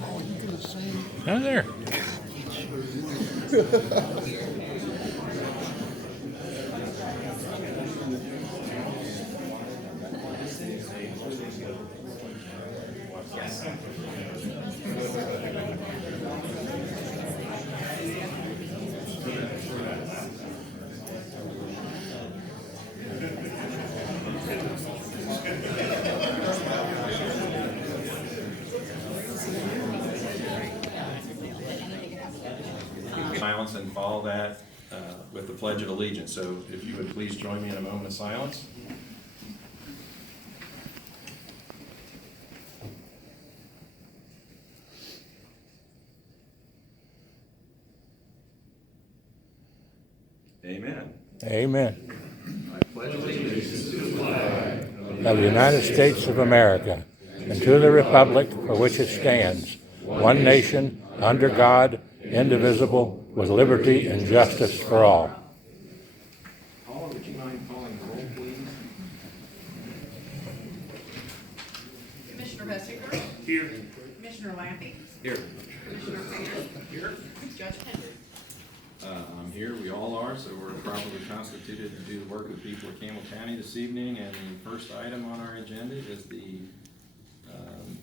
Hi there. Silence and follow that with the Pledge of Allegiance. So if you would please join me in a moment of silence. Amen. Amen. I pledge allegiance to the flag Of the United States of America, and to the republic for which it stands, one nation, under God, indivisible, with liberty and justice for all. Paula, would you mind calling the roll, please? Commissioner Bessinger? Here. Commissioner Lampy? Here. Commissioner Peters? Here. Judge Pendery? I'm here, we all are, so we're properly constituted to do the work of the people of Campbell County this evening. And the first item on our agenda is the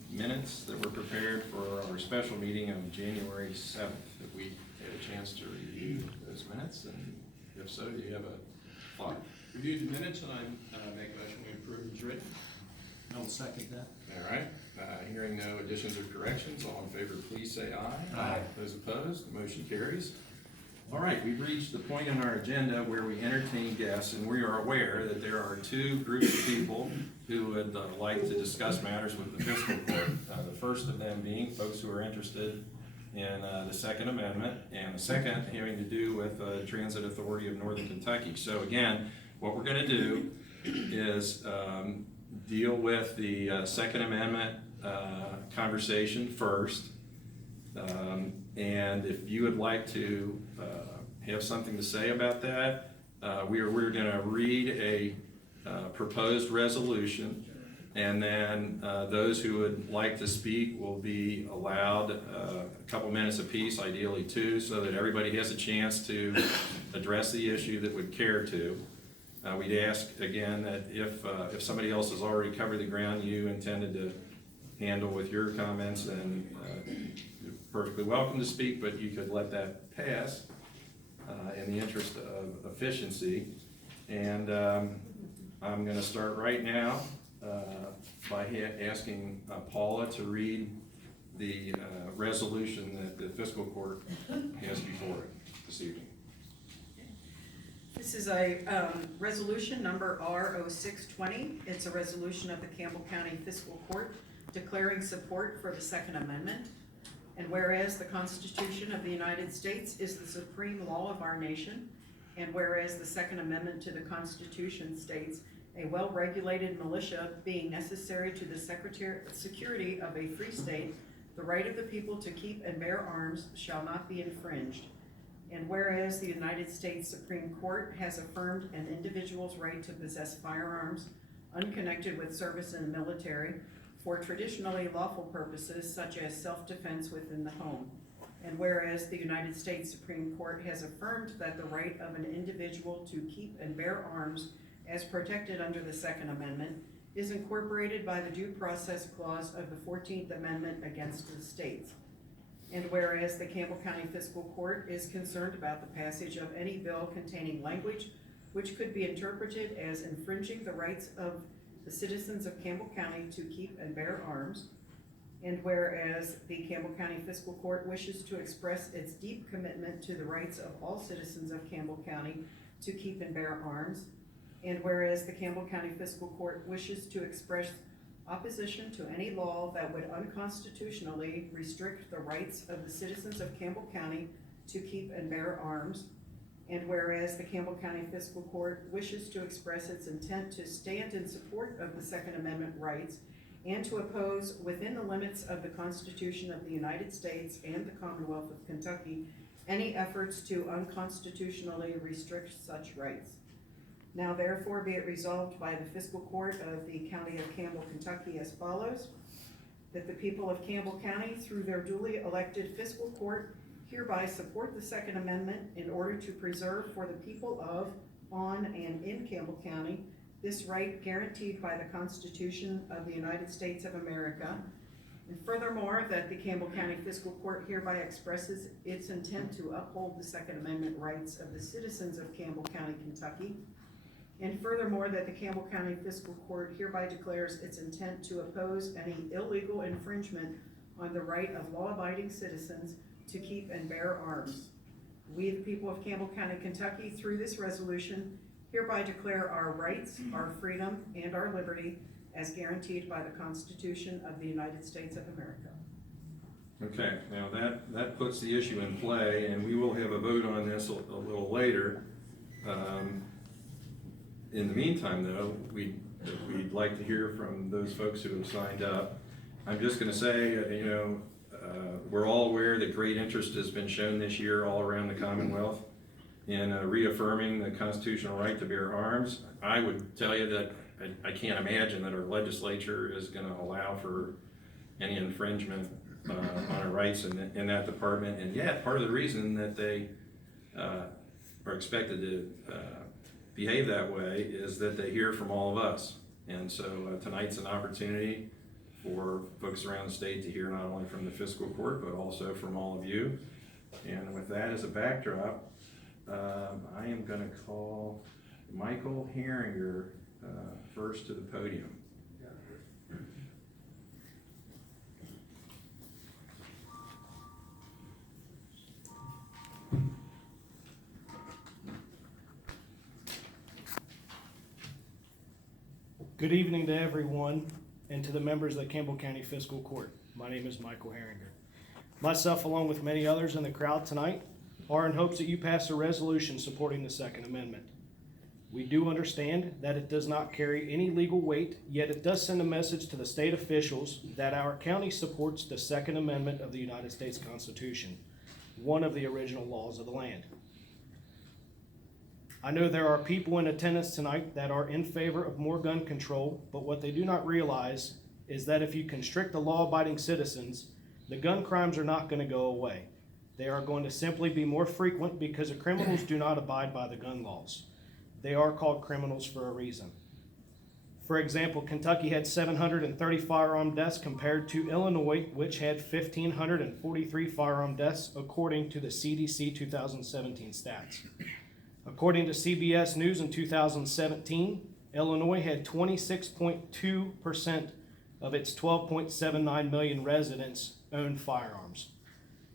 minutes that were prepared for our special meeting on January 7th. Have we had a chance to review those minutes? And if so, do you have a thought? Reviewed the minutes, and I make a motion we approve as written. I'll second that. All right, hearing no additions or corrections, all in favor, please say aye. Aye. Those opposed, the motion carries. All right, we've reached the point in our agenda where we entertain guests, and we are aware that there are two groups of people who would like to discuss matters with the fiscal court. The first of them being folks who are interested in the Second Amendment, and the second having to do with Transit Authority of Northern Kentucky. So again, what we're going to do is deal with the Second Amendment conversation first. And if you would like to have something to say about that, we're going to read a proposed resolution, and then those who would like to speak will be allowed a couple minutes apiece, ideally two, so that everybody has a chance to address the issue that would care to. We'd ask again that if somebody else has already covered the ground you intended to handle with your comments, and you're perfectly welcome to speak, but you could let that pass in the interest of efficiency. And I'm going to start right now by asking Paula to read the resolution that the fiscal court has before it this evening. This is a resolution number R0620. It's a resolution of the Campbell County Fiscal Court declaring support for the Second Amendment. And whereas the Constitution of the United States is the supreme law of our nation, and whereas the Second Amendment to the Constitution states a well-regulated militia being necessary to the security of a free state, the right of the people to keep and bear arms shall not be infringed. And whereas the United States Supreme Court has affirmed an individual's right to possess firearms unconnected with service in the military for traditionally lawful purposes such as self-defense within the home. And whereas the United States Supreme Court has affirmed that the right of an individual to keep and bear arms as protected under the Second Amendment is incorporated by the Due Process Clause of the 14th Amendment against the states. And whereas the Campbell County Fiscal Court is concerned about the passage of any bill containing language which could be interpreted as infringing the rights of the citizens of Campbell County to keep and bear arms. And whereas the Campbell County Fiscal Court wishes to express its deep commitment to the rights of all citizens of Campbell County to keep and bear arms. And whereas the Campbell County Fiscal Court wishes to express opposition to any law that would unconstitutionally restrict the rights of the citizens of Campbell County to keep and bear arms. And whereas the Campbell County Fiscal Court wishes to express its intent to stand in support of the Second Amendment rights and to oppose, within the limits of the Constitution of the United States and the Commonwealth of Kentucky, any efforts to unconstitutionally restrict such rights. Now therefore be it resolved by the Fiscal Court of the County of Campbell, Kentucky as follows, that the people of Campbell County, through their duly elected fiscal court, hereby support the Second Amendment in order to preserve for the people of, on, and in Campbell County this right guaranteed by the Constitution of the United States of America. And furthermore, that the Campbell County Fiscal Court hereby expresses its intent to uphold the Second Amendment rights of the citizens of Campbell County, Kentucky. And furthermore, that the Campbell County Fiscal Court hereby declares its intent to oppose any illegal infringement on the right of law-abiding citizens to keep and bear arms. We, the people of Campbell County, Kentucky, through this resolution, hereby declare our rights, our freedom, and our liberty as guaranteed by the Constitution of the United States of America. Okay, now that puts the issue in play, and we will have a vote on this a little later. In the meantime, though, we'd like to hear from those folks who have signed up. I'm just gonna say, we're all aware that great interest has been shown this year all around the Commonwealth in reaffirming the constitutional right to bear arms. I would tell you that I can't imagine that our legislature is gonna allow for any infringement on our rights in that department. And yet, part of the reason that they are expected to behave that way is that they hear from all of us. And so tonight's an opportunity for folks around the state to hear not only from the fiscal court, but also from all of you. And with that as a backdrop, I am gonna call Michael Herringer first to the podium. Good evening to everyone and to the members of the Campbell County Fiscal Court. My name is Michael Herringer. Myself, along with many others in the crowd tonight, are in hopes that you pass a resolution supporting the Second Amendment. We do understand that it does not carry any legal weight, yet it does send a message to the state officials that our county supports the Second Amendment of the United States Constitution, one of the original laws of the land. I know there are people in attendance tonight that are in favor of more gun control, but what they do not realize is that if you constrict the law-abiding citizens, the gun crimes are not going to go away. They are going to simply be more frequent because the criminals do not abide by the gun laws. They are called criminals for a reason. For example, Kentucky had 730 firearm deaths compared to Illinois, which had 1,543 firearm deaths according to the CDC 2017 stats. According to CBS News in 2017, Illinois had 26.2% of its 12.79 million residents owned firearms.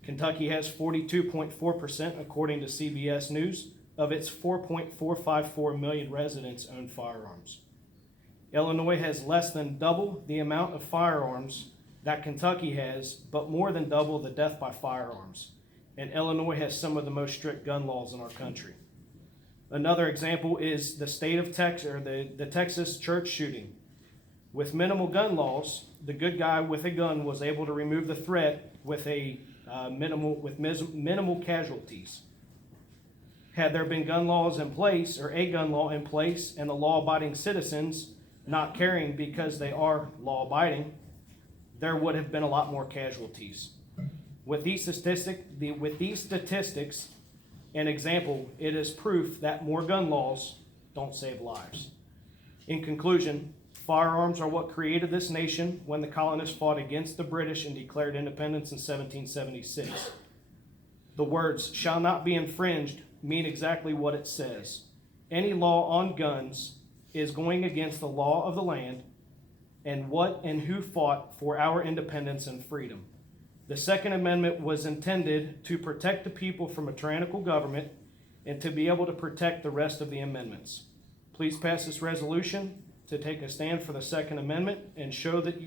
Kentucky has 42.4%, according to CBS News, of its 4.454 million residents own firearms. Illinois has less than double the amount of firearms that Kentucky has, but more than double the death by firearms. And Illinois has some of the most strict gun laws in our country. Another example is the state of Texas, or the Texas church shooting. With minimal gun laws, the good guy with a gun was able to remove the threat with minimal casualties. Had there been gun laws in place, or a gun law in place, and the law-abiding citizens not carrying because they are law-abiding, there would have been a lot more casualties. With these statistics, an example, it is proof that more gun laws don't save lives. In conclusion, firearms are what created this nation when the colonists fought against the British and declared independence in 1776. The words "shall not be infringed" mean exactly what it says. Any law on guns is going against the law of the land and what and who fought for our independence and freedom. The Second Amendment was intended to protect the people from a tyrannical government and to be able to protect the rest of the amendments. Please pass this resolution to take a stand for the Second Amendment and show that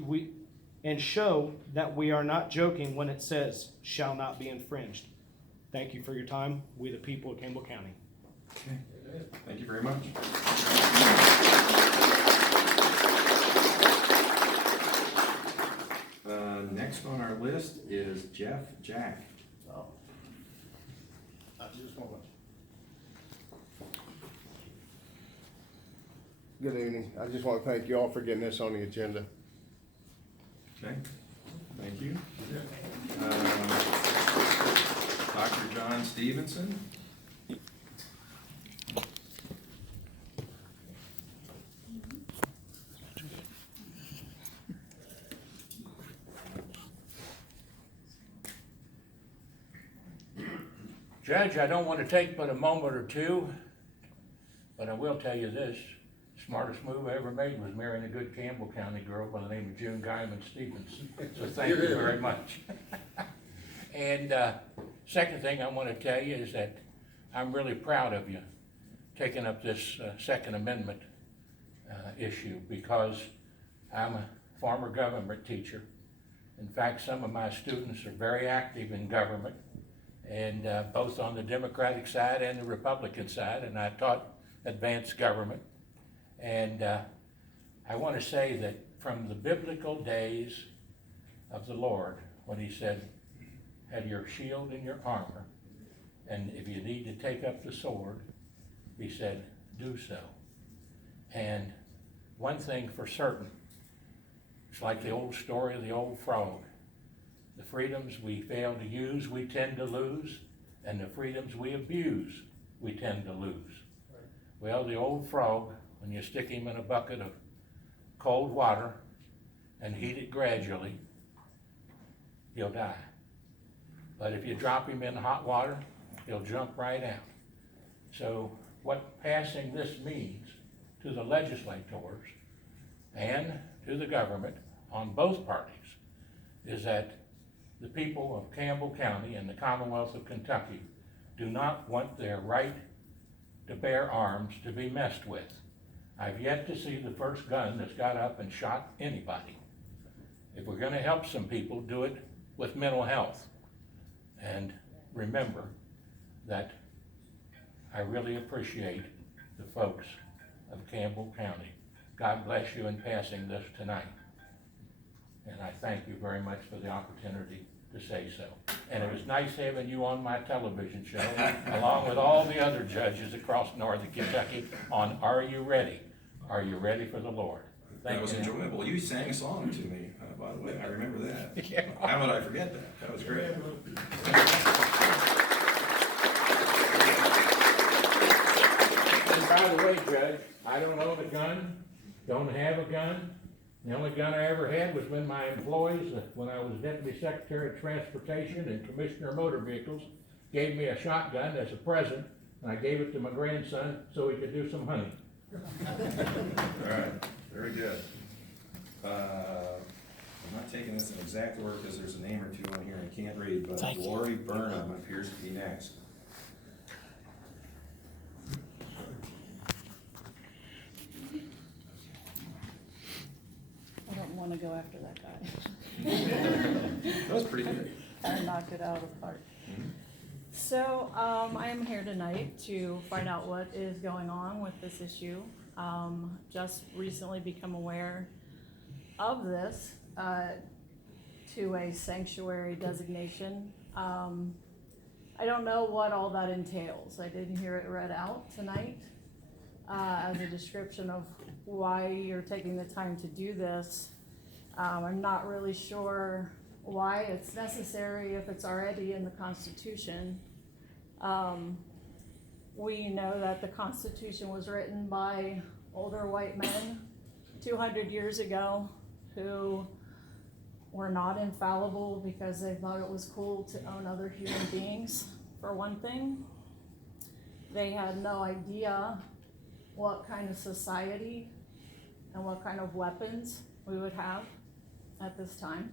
we are not joking when it says "shall not be infringed." Thank you for your time. We the people of Campbell County. Okay. Thank you very much. Next on our list is Jeff Jack. Good evening. I just want to thank you all for getting this on the agenda. Okay. Thank you. Dr. John Stephenson. Judge, I don't want to take but a moment or two, but I will tell you this. Smartest move I ever made was marrying a good Campbell County girl by the name of June Guyman Stephenson. So thank you very much. And second thing I want to tell you is that I'm really proud of you taking up this Second Amendment issue, because I'm a former government teacher. In fact, some of my students are very active in government, and both on the Democratic side and the Republican side, and I taught advanced government. And I want to say that from the biblical days of the Lord, when he said, have your shield and your armor, and if you need to take up the sword, he said, do so. And one thing for certain, it's like the old story of the old frog. The freedoms we fail to use, we tend to lose, and the freedoms we abuse, we tend to lose. Well, the old frog, when you stick him in a bucket of cold water and heat it gradually, he'll die. But if you drop him in hot water, he'll jump right out. So what passing this means to the legislators and to the government on both parties is that the people of Campbell County and the Commonwealth of Kentucky do not want their right to bear arms to be messed with. I've yet to see the first gun that's got up and shot anybody. If we're going to help some people, do it with mental health. And remember that I really appreciate the folks of Campbell County. God bless you in passing this tonight. And I thank you very much for the opportunity to say so. And it was nice having you on my television show, along with all the other judges across northern Kentucky on Are You Ready? Are you ready for the Lord? That was enjoyable. You sang a song to me, by the way. I remember that. Yeah. How would I forget that? That was great. And by the way, Judge, I don't own a gun, don't have a gun. The only gun I ever had was when my employees, when I was Deputy Secretary of Transportation and Commissioner of Motor Vehicles, gave me a shotgun as a present, and I gave it to my grandson so he could do some hunting. All right, very good. I'm not taking this in exact order because there's a name or two on here I can't read, but Lori Burnham appears to be next. I don't want to go after that guy. That was pretty good. I knocked it out of the park. So, I am here tonight to find out what is going on with this issue. Just recently become aware of this, to a sanctuary designation. I don't know what all that entails. I didn't hear it read out tonight, as a description of why you're taking the time to do this. I'm not really sure why it's necessary if it's already in the Constitution. We know that the Constitution was written by older white men 200 years ago who were not infallible because they thought it was cool to own other human beings, for one thing. They had no idea what kind of society and what kind of weapons we would have at this time.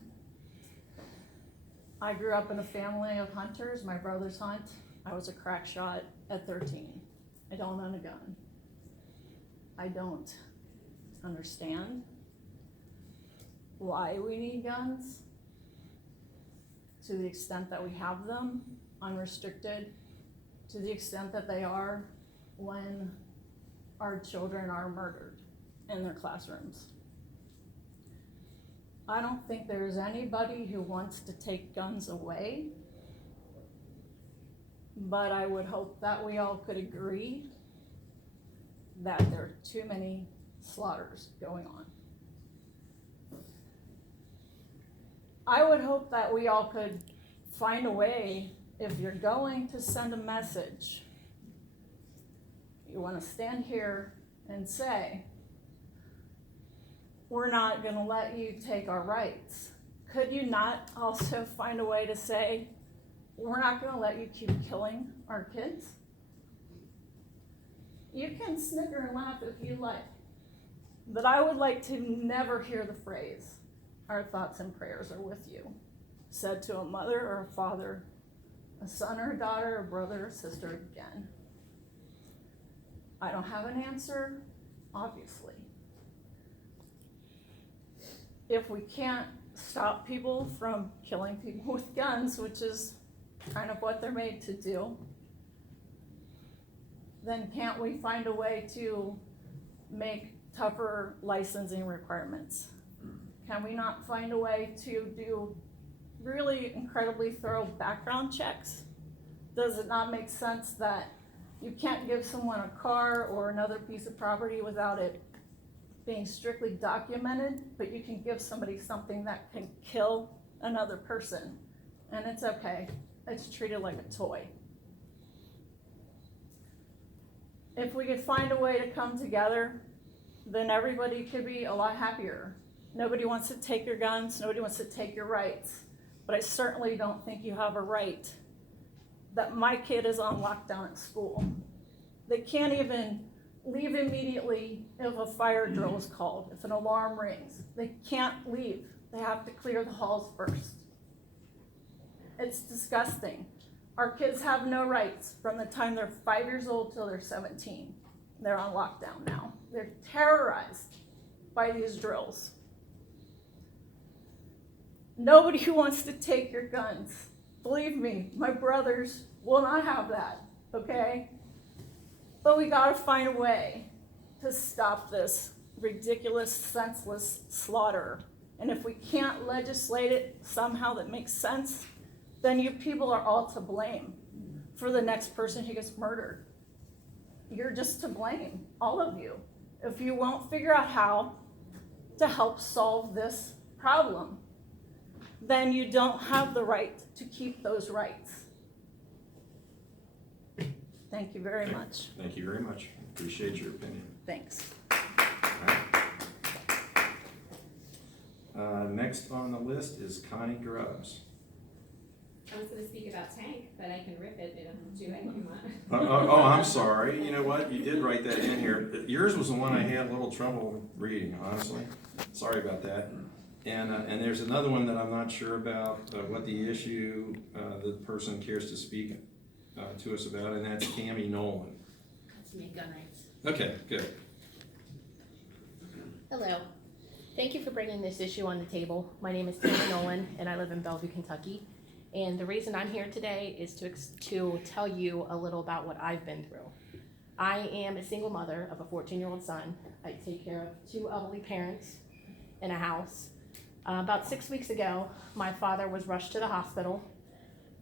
I grew up in a family of hunters. My brothers hunt. I was a crack shot at 13. I don't own a gun. I don't understand why we need guns to the extent that we have them, unrestricted, to the extent that they are when our children are murdered in their classrooms. I don't think there's anybody who wants to take guns away, but I would hope that we all could agree that there are too many slaughters going on. I would hope that we all could find a way, if you're going to send a message, you wanna stand here and say, we're not gonna let you take our rights. Could you not also find a way to say, we're not gonna let you keep killing our kids? You can snicker and laugh if you like, but I would like to never hear the phrase, our thoughts and prayers are with you, said to a mother or a father, a son or a daughter, a brother or sister again. I don't have an answer, obviously. If we can't stop people from killing people with guns, which is kind of what they're made to do, then can't we find a way to make tougher licensing requirements? Can we not find a way to do really incredibly thorough background checks? Does it not make sense that you can't give someone a car or another piece of property without it being strictly documented, but you can give somebody something that can kill another person, and it's okay. It's treated like a toy. If we could find a way to come together, then everybody could be a lot happier. Nobody wants to take your guns, nobody wants to take your rights, but I certainly don't think you have a right that my kid is on lockdown at school. They can't even leave immediately if a fire drill is called, if an alarm rings. They can't leave. They have to clear the halls first. It's disgusting. Our kids have no rights from the time they're 5 years old till they're 17. They're on lockdown now. They're terrorized by these drills. Nobody who wants to take your guns. Believe me, my brothers will not have that, okay? But we gotta find a way to stop this ridiculous, senseless slaughter. And if we can't legislate it somehow that makes sense, then you people are all to blame for the next person who gets murdered. You're just to blame, all of you, if you won't figure out how to help solve this problem. Then you don't have the right to keep those rights. Thank you very much. Thank you very much. Appreciate your opinion. Thanks. All right. Next on the list is Connie Grubbs. I was gonna speak about tank, but I can rip it and do anything you want. Oh, I'm sorry. You know what? You did write that in here. Yours was the one I had a little trouble reading, honestly. Sorry about that. And there's another one that I'm not sure about what the issue the person cares to speak to us about, and that's Cammie Nolan. That's me, gun rights. Okay, good. Hello. Thank you for bringing this issue on the table. My name is Cammie Nolan, and I live in Bellevue, Kentucky. And the reason I'm here today is to tell you a little about what I've been through. I am a single mother of a 14-year-old son. I take care of 2 elderly parents in a house. About 6 weeks ago, my father was rushed to the hospital,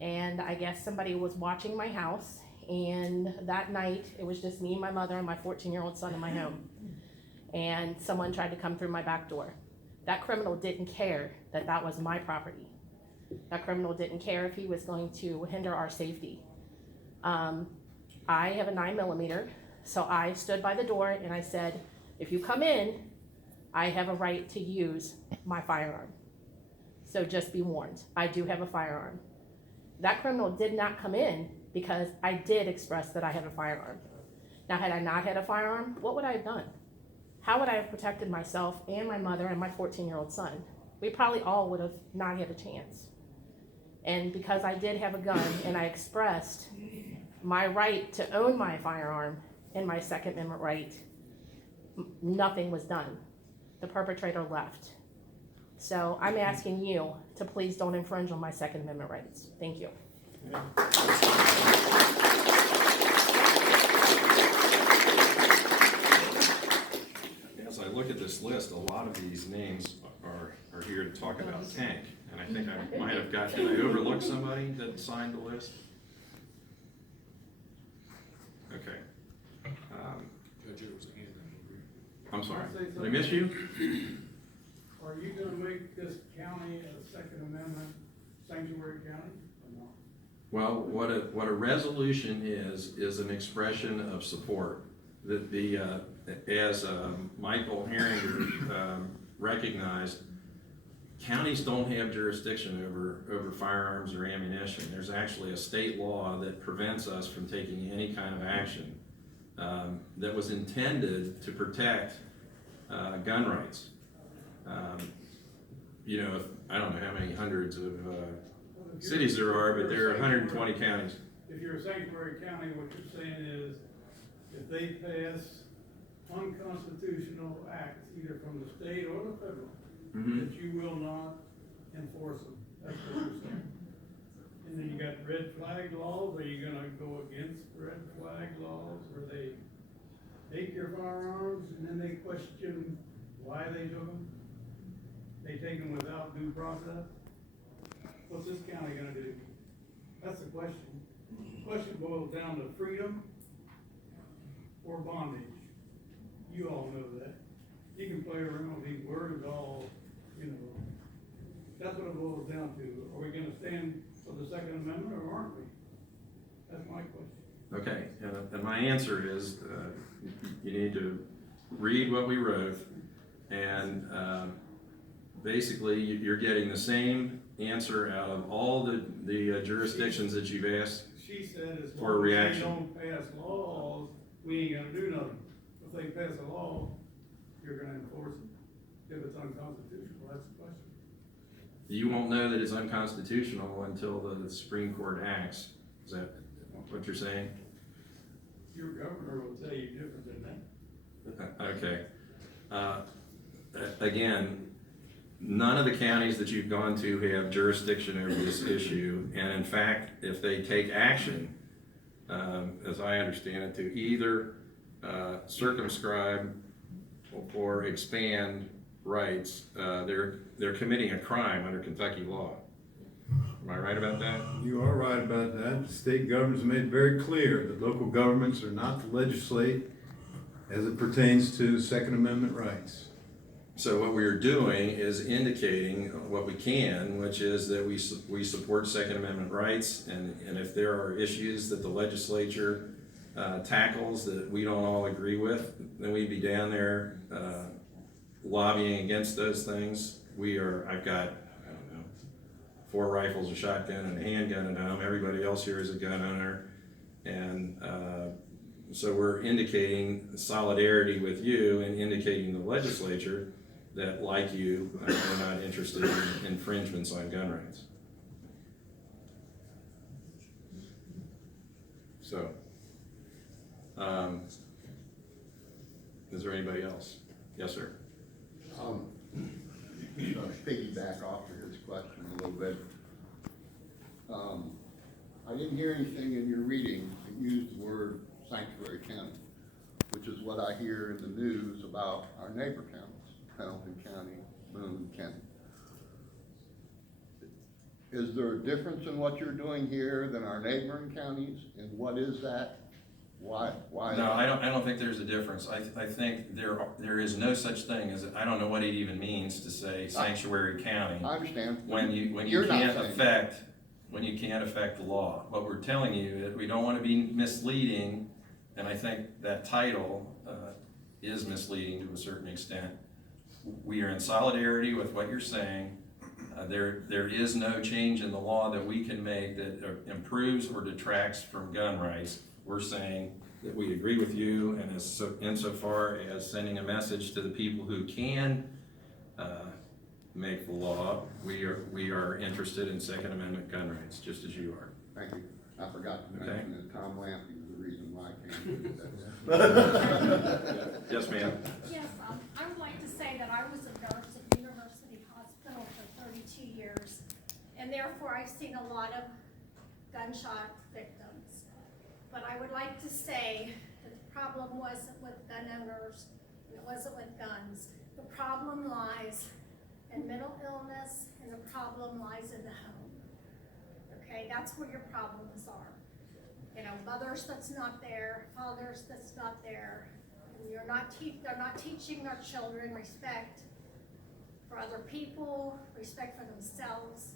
and I guess somebody was watching my house, and that night, it was just me, my mother, and my 14-year-old son in my home. And someone tried to come through my back door. That criminal didn't care that that was my property. That criminal didn't care if he was going to hinder our safety. I have a 9mm, so I stood by the door and I said, if you come in, I have a right to use my firearm. So just be warned, I do have a firearm. That criminal did not come in because I did express that I have a firearm. Now, had I not had a firearm, what would I have done? How would I have protected myself and my mother and my 14-year-old son? We probably all would have not had a chance. And because I did have a gun and I expressed my right to own my firearm and my Second Amendment right, nothing was done. The perpetrator left. So I'm asking you to please don't infringe on my Second Amendment rights. Thank you. As I look at this list, a lot of these names are here to talk about tank. And I think I might have got, did I overlook somebody that signed the list? Okay. Judge, it was a hand. I'm sorry, did I miss you? Are you gonna make this county a Second Amendment sanctuary county or not? Well, what a resolution is an expression of support. As Michael Herringer recognized, counties don't have jurisdiction over firearms or ammunition. There's actually a state law that prevents us from taking any kind of action that was intended to protect gun rights. You know, I don't know how many hundreds of cities there are, but there are 120 counties. If you're a sanctuary county, what you're saying is, if they pass unconstitutional acts, either from the state or the federal, that you will not enforce them. That's what you're saying. And then you got red flag laws. Are you gonna go against red flag laws where they take your firearms and then they question why they took them? They take them without due process? What's this county gonna do? That's the question. The question boils down to freedom or bondage. You all know that. You can play around with these words all, you know. That's what it boils down to. Are we gonna stand for the Second Amendment or aren't we? That's my question. Okay, and my answer is, you need to read what we wrote, and basically, you're getting the same answer out of all the jurisdictions that you've asked. She said as For a long as they reaction. don't pass laws, we ain't gonna do nothing. If they pass a law, you're gonna enforce it. If it's unconstitutional, that's the question. You won't know that it's unconstitutional until the Supreme Court acts. Is that what you're saying? Your governor will tell you different than that. Okay. Again, none of the counties that you've gone to have jurisdiction over this issue, and in fact, if they take action, as I understand it, to either circumscribe or expand rights, they're committing a crime under Kentucky law. Am I right about that? You are right about that. The state government's made it very clear that local governments are not to legislate as it pertains to Second Amendment rights. So what we're doing is indicating what we can, which is that we support Second Amendment rights, and if there are issues that the legislature tackles that we don't all agree with, then we'd be down there lobbying against those things. I've got, I don't know, 4 rifles, a shotgun, and a handgun at home. Everybody else here is a gun owner, and so we're indicating solidarity with you and indicating the legislature that, like you, are not interested in infringements on gun rights. So, is there anybody else? Yes, sir. Piggyback off of his question a little bit. I didn't hear anything in your reading that used the word sanctuary county, which is what I hear in the news about our neighbor counties, Pendleton County, Boone County. Is there a difference in what you're doing here than our neighboring counties, and what is that? Why? No, I don't think there's a difference. I think there is no such thing as, I don't know what it even means to say sanctuary county. I understand. When you can't affect the law. What we're telling you is we don't want to be misleading, and I think that title is misleading to a certain extent. We are in solidarity with what you're saying. There is no change in the law that we can make that improves or detracts from gun rights. We're saying that we agree with you, and insofar as sending a message to the people who can make the law, we are interested in Second Amendment gun rights, just as you are. Thank you. I forgot to mention that Tom Lampy was the reason why I came to this. Yes, ma'am. Yes, I would like to say that I was a nurse at University Hospital for 32 years, and therefore I've seen a lot of gunshot victims. But I would like to say that the problem wasn't with gun owners, and it wasn't with guns. The problem lies in mental illness, and the problem lies in the home. Okay, that's where your problems are. You know, mothers that's not there, fathers that's not there, and they're not teaching their children respect for other people, respect for themselves.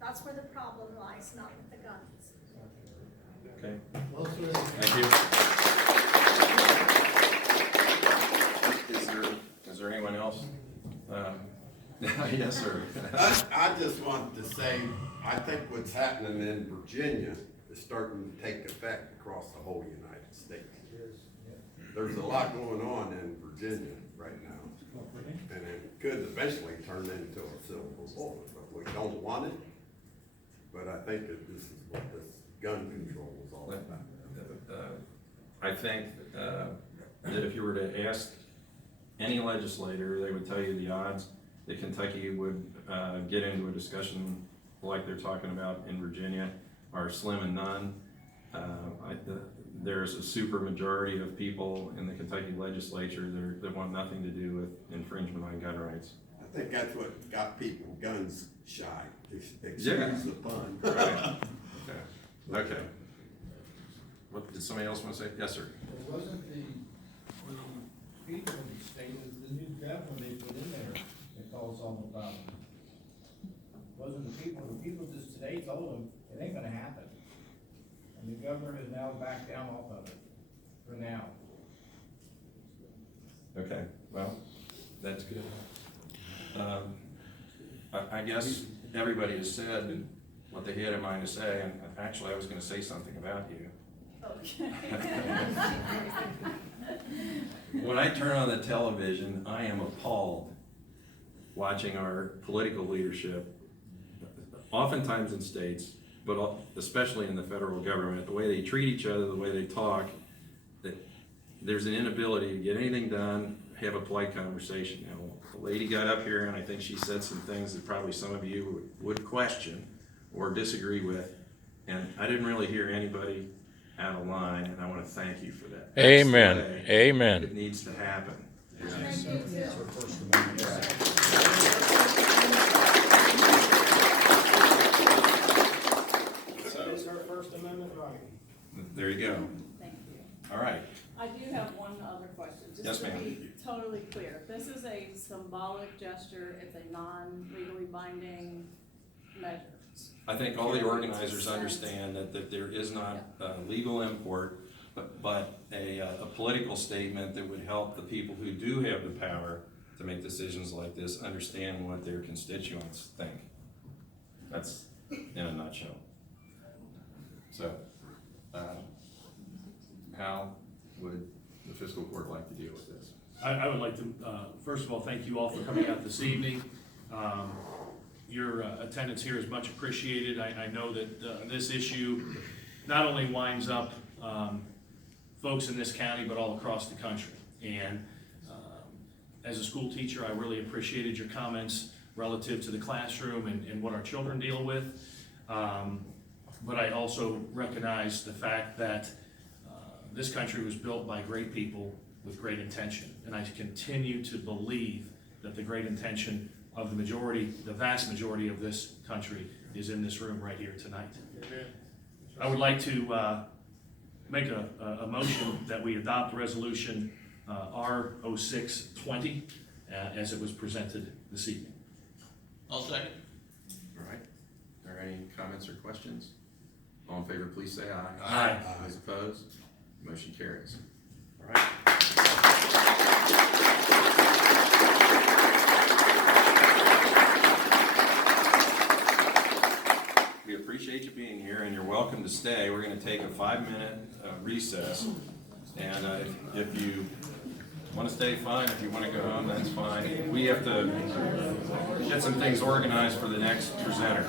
That's where the problem lies, not with the guns. Okay, Well said. thank you. Is there anyone else? Yes, sir. I just want to say, I think what's happening in Virginia is starting to take effect across the whole United States. There's a lot going on in Virginia right now, and it could eventually turn into a civil war, but we don't want it. But I think that this is what this gun control is all about. I think that if you were to ask any legislator, they would tell you the odds that Kentucky would get into a discussion like they're talking about in Virginia are slim and none. There's a super majority of people in the Kentucky legislature that want nothing to do with infringement on gun rights. I think that's what got people guns shy. Excuse the pun. Right. Okay. What, did somebody else want to say? Yes, sir. Well, wasn't the people in the state, the new governor they put in there that caused all the problems? Wasn't the people just today told them it ain't gonna happen. And the governor has now backed down off of it, for now. Okay, well, that's good. I guess everybody has said what they had in mind to say, and actually I was gonna say something about you. Okay. When I turn on the television, I am appalled watching our political leadership, oftentimes in states, but especially in the federal government, the way they treat each other, the way they talk, that there's an inability to get anything done, have a polite conversation. Now, the lady got up here and I think she said some things that probably some of you would question or disagree with, and I didn't really hear anybody out of line, and I want to thank you for that. Amen. That's the way Amen. it needs to happen. Is our First Amendment right? There you go. Thank you. All right. I do have one other question, Yes, just to ma'am. be totally clear. This is a symbolic gesture, it's a non-legally binding measure. I think all the organizers understand that there is not legal import, but a political statement that would help the people who do have the power to make decisions like this understand what their constituents think. That's in a nutshell. So, how would the fiscal court like to deal with this? I would like to, first of all, thank you all for coming out this evening. Your attendance here is much appreciated. I know that this issue not only winds up folks in this county, but all across the country. And as a school teacher, I really appreciated your comments relative to the classroom and what our children deal with. But I also recognize the fact that this country was built by great people with great intention. And I continue to believe that the great intention of the majority, the vast majority of this country is in this room right here tonight. I would like to make a motion that we adopt resolution R0620 as it was presented this evening. I'll second. All right. Are there any comments or questions? All in favor, please say aye. Aye. Those opposed? Motion carries. All right. We appreciate you being here, and you're welcome to stay. We're going to take a 5-minute recess, and if you want to stay, fine. If you want to go home, that's fine. We have to get some things organized for the next presenter.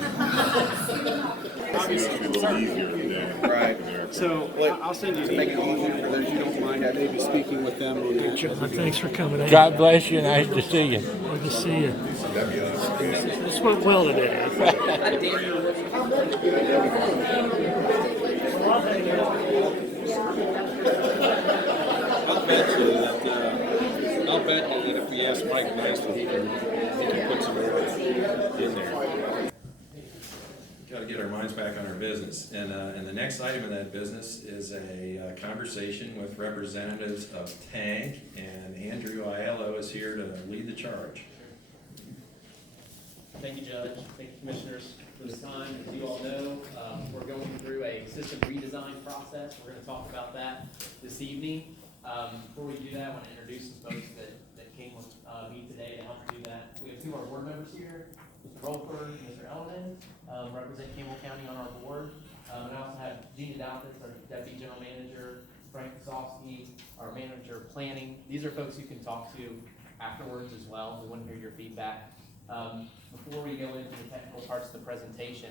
Right. So I'll send you an email on that for those who don't mind. I may be speaking with them on that. Thanks for coming in. God bless you. Nice to see you. Good to see you. This went well today. I'll bet you that if we ask Mike Master, he can put some more in there. Got to get our minds back on our business. And the next item in that business is a conversation with representatives of TANK, and Andrew Aiello is here to lead the charge. Thank you, Judge. Thank you, Commissioners, for the time. As you all know, we're going through a system redesign process. We're going to talk about that this evening. Before we do that, I want to introduce some folks that came with me today to help do that. We have two of our board members here, Mr. Rolfer and Mr. Elliman, represent Campbell County on our board. And I also have Gina Dalton, our Deputy General Manager, Frank Kosofsky, our Manager of Planning. These are folks you can talk to afterwards as well. We want to hear your feedback. Before we go into the technical parts of the presentation,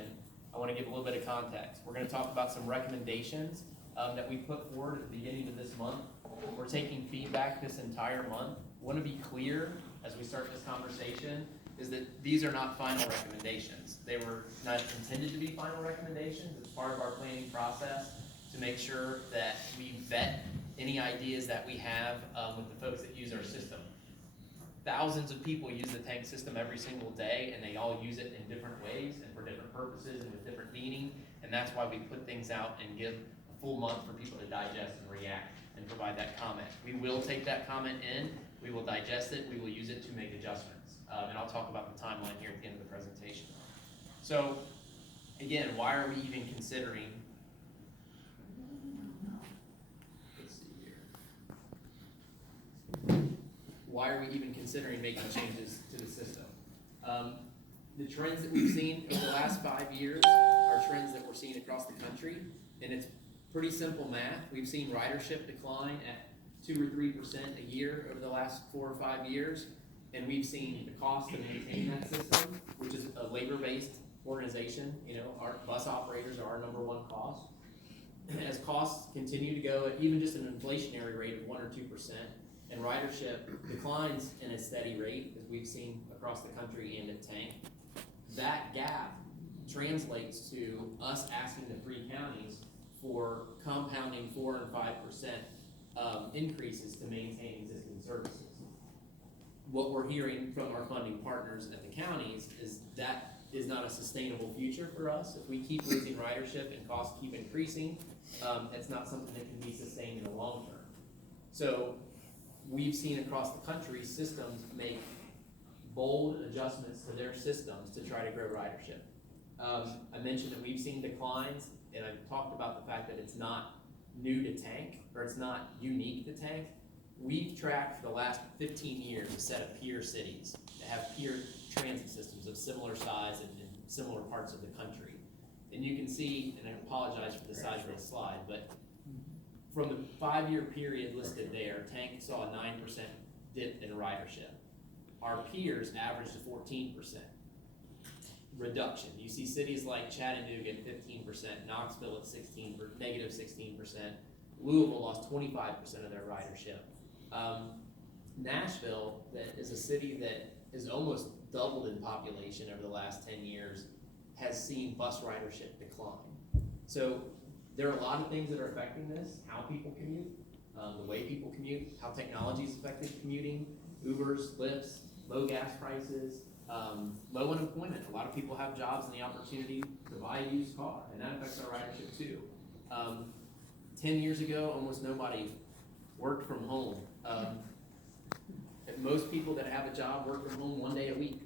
I want to give a little bit of context. We're going to talk about some recommendations that we put forward at the beginning of this month. We're taking feedback this entire month. I want to be clear as we start this conversation is that these are not final recommendations. They were not intended to be final recommendations. It's part of our planning process to make sure that we vet any ideas that we have with the folks that use our system. Thousands of people use the tank system every single day, and they all use it in different ways and for different purposes and with different meaning, and that's why we put things out and give a full month for people to digest and react and provide that comment. We will take that comment in, we will digest it, we will use it to make adjustments, and I'll talk about the timeline here at the end of the presentation. So, again, why are we even considering why are we even considering making changes to the system? The trends that we've seen over the last 5 years are trends that we're seeing across the country, and it's pretty simple math. We've seen ridership decline at 2 or 3% a year over the last 4 or 5 years, and we've seen the cost to maintain that system, which is a labor-based organization. You know, our bus operators are our #1 cost. As costs continue to go at even just an inflationary rate of 1 or 2%, and ridership declines in a steady rate, as we've seen across the country and at Tank, that gap translates to us asking the 3 counties for compounding 4 and 5% increases to maintain existing services. What we're hearing from our funding partners at the counties is that is not a sustainable future for us. If we keep losing ridership and costs keep increasing, it's not something that can be sustained in the long term. So we've seen across the country systems make bold adjustments to their systems to try to grow ridership. I mentioned that we've seen declines, and I've talked about the fact that it's not new to Tank, or it's not unique to Tank. We've tracked for the last 15 years a set of peer cities that have peer transit systems of similar size in similar parts of the country. And you can see, and I apologize for the size of the slide, but from the 5-year period listed there, Tank saw a 9% dip in ridership. Our peers averaged a 14% reduction. You see cities like Chattanooga at 15%, Knoxville at negative 16%, Louisville lost 25% of their ridership. Nashville, that is a city that is almost doubled in population over the last 10 years, has seen bus ridership decline. So there are a lot of things that are affecting this: how people commute, the way people commute, how technology is affecting commuting, Ubers, Lyfts, low gas prices, low unemployment. A lot of people have jobs and the opportunity to buy a used car, and that affects our ridership too. 10 years ago, almost nobody worked from home. Most people that have a job work from home 1 day a week.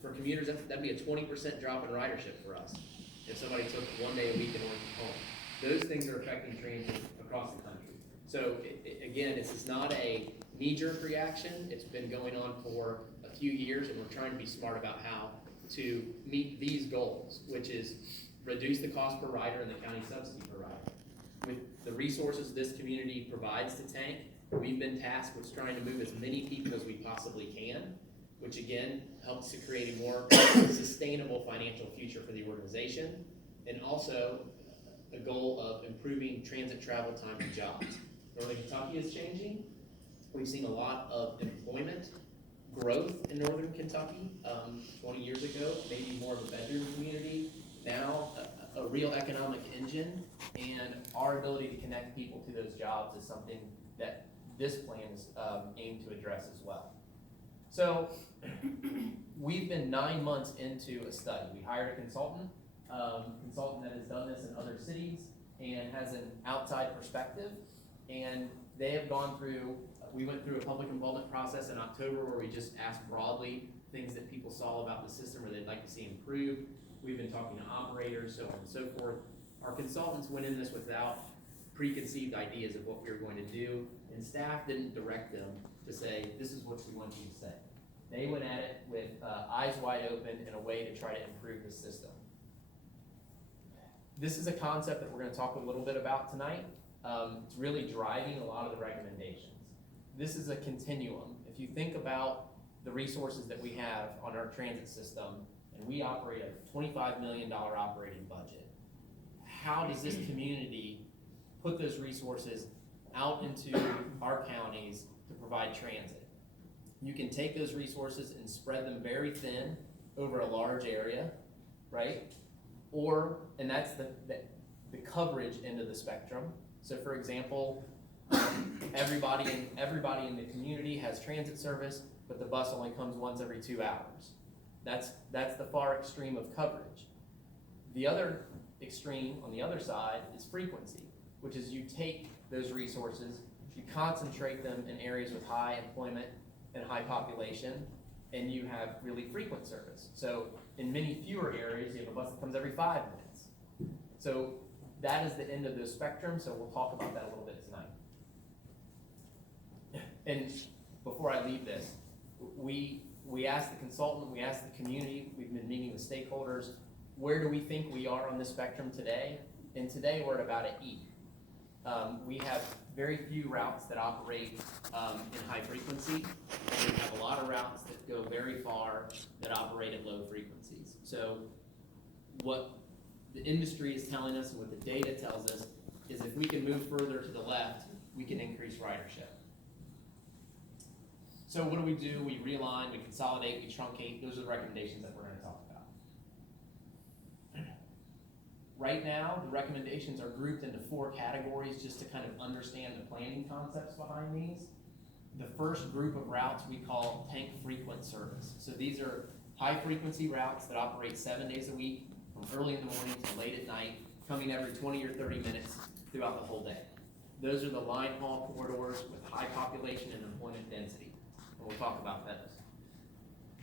For commuters, that'd be a 20% drop in ridership for us if somebody took 1 day a week and worked from home. Those things are affecting transit across the country. So again, this is not a knee-jerk reaction. It's been going on for a few years, and we're trying to be smart about how to meet these goals, which is reduce the cost per rider and the county subsidy per rider. With the resources this community provides to Tank, we've been tasked with trying to move as many people as we possibly can, which again helps to create a more sustainable financial future for the organization, and also a goal of improving transit travel time to jobs. Northern Kentucky is changing. We've seen a lot of employment growth in Northern Kentucky. 20 years ago, maybe more of a bedroom community. Now, a real economic engine, and our ability to connect people to those jobs is something that this plan is aimed to address as well. So, we've been 9 months into a study. We hired a consultant that has done this in other cities and has an outside perspective, and they have gone through, we went through a public involvement process in October where we just asked broadly things that people saw about the system or they'd like to see improved. We've been talking to operators, so on and so forth. Our consultants went in this without preconceived ideas of what we were going to do, and staff didn't direct them to say, this is what we want you to say. They went at it with eyes wide open in a way to try to improve the system. This is a concept that we're going to talk a little bit about tonight. It's really driving a lot of the recommendations. This is a continuum. If you think about the resources that we have on our transit system, and we operate a $25 million operating budget, how does this community put those resources out into our counties to provide transit? You can take those resources and spread them very thin over a large area, right? Or, and that's the coverage end of the spectrum. So for example, everybody in the community has transit service, but the bus only comes once every 2 hours. That's the far extreme of coverage. The other extreme on the other side is frequency, which is you take those resources, you concentrate them in areas with high employment and high population, and you have really frequent service. So in many fewer areas, you have a bus that comes every 5 minutes. So that is the end of the spectrum, so we'll talk about that a little bit tonight. And before I leave this, we asked the consultant, we asked the community, we've been meeting with stakeholders, where do we think we are on this spectrum today? And today we're at about an E. We have very few routes that operate in high frequency, and we have a lot of routes that go very far that operate at low frequencies. So what the industry is telling us and what the data tells us is if we can move further to the left, we can increase ridership. So what do? We realign, we consolidate, we truncate. Those are the recommendations that we're going to talk about. Right now, the recommendations are grouped into 4 categories just to kind of understand the planning concepts behind these. The first group of routes we call tank frequent service. So these are high frequency routes that operate 7 days a week, from early in the morning to late at night, coming every 20 or 30 minutes throughout the whole day. Those are the line haul corridors with high population and employment density. And we'll talk about those.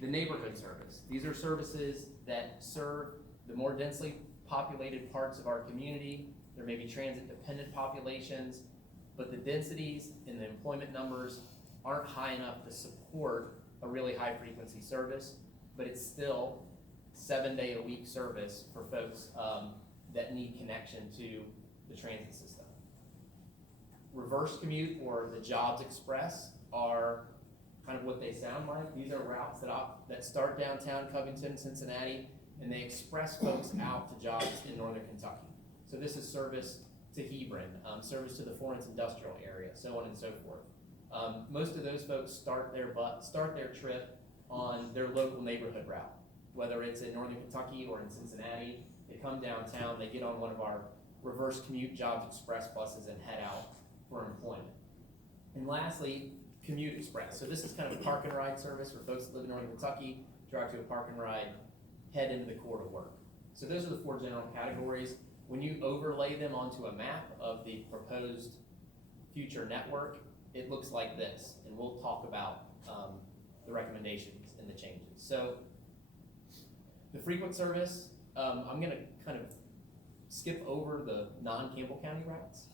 The neighborhood service. These are services that serve the more densely populated parts of our community. There may be transit dependent populations, but the densities and the employment numbers aren't high enough to support a really high frequency service, but it's still 7-day-a-week service for folks that need connection to the transit system. Reverse commute or the Jobs Express are kind of what they sound like. These are routes that start downtown Covington, Cincinnati, and they express folks out to jobs in northern Kentucky. So this is service to Hebron, service to the Florence industrial area, so on and so forth. Most of those folks start their trip on their local neighborhood route, whether it's in northern Kentucky or in Cincinnati. They come downtown, they get on one of our reverse commute Jobs Express buses and head out for employment. And lastly, Commute Express. So this is kind of a park and ride service for folks that live in northern Kentucky, drive to a park and ride, head into the core to work. So those are the 4 general categories. When you overlay them onto a map of the proposed future network, it looks like this, and we'll talk about the recommendations and the changes. So the frequent service, I'm gonna kind of skip over the non-Campbell County routes.